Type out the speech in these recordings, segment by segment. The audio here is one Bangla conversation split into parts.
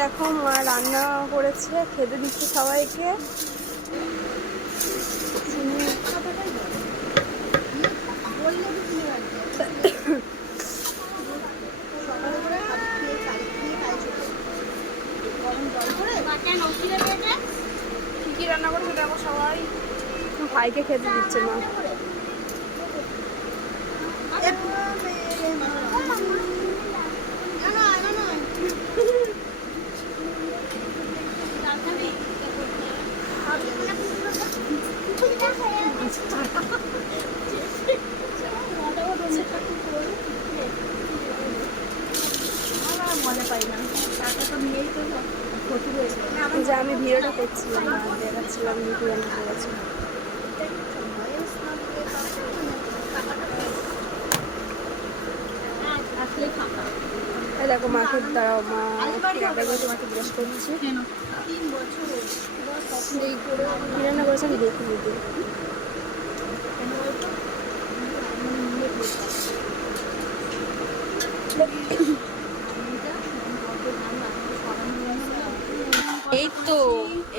দেখো মা রান্না করেছে, খেতে দিচ্ছে সবাইকে। কি রান্না করেছে দেখো সবাই, ভাইকে খেতে দিচ্ছে মা। মজা পাই না, টাকা তো নিয়েই তো ক্ষতি হয়েছে। যে আমি ভিডিওটা করছিলাম না, দেখাচ্ছিলাম ভিডিও রান্না করেছি। এই দেখো মাকে দাঁড়াও, মা একবার করে তোমাকে জিজ্ঞেস করছি কি রান্না করেছে আমি দেখি ভিডিও।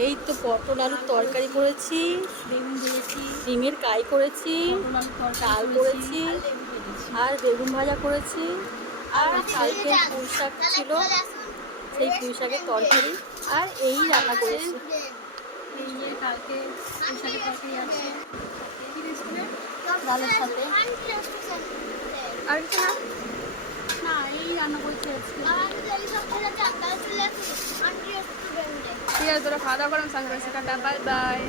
এই তো পটল আলুর তরকারি করেছি, ডিমের কাই করেছি, ডাল করেছি, আর বেগুন ভাজা করেছি, আর কালকে পুঁই শাক ছিল, সেই পুঁই শাকের তরকারি, আর এই রান্না করেছি। কালকে পুঁই শাকের তরকারি আছে ডালের সাথে, আর কিছু না, না এই রান্না করেছি আজকে। ঠিক আছে তোরা খাওয়া দাওয়া করো, সানরাইজ টাটা, বাই বাই।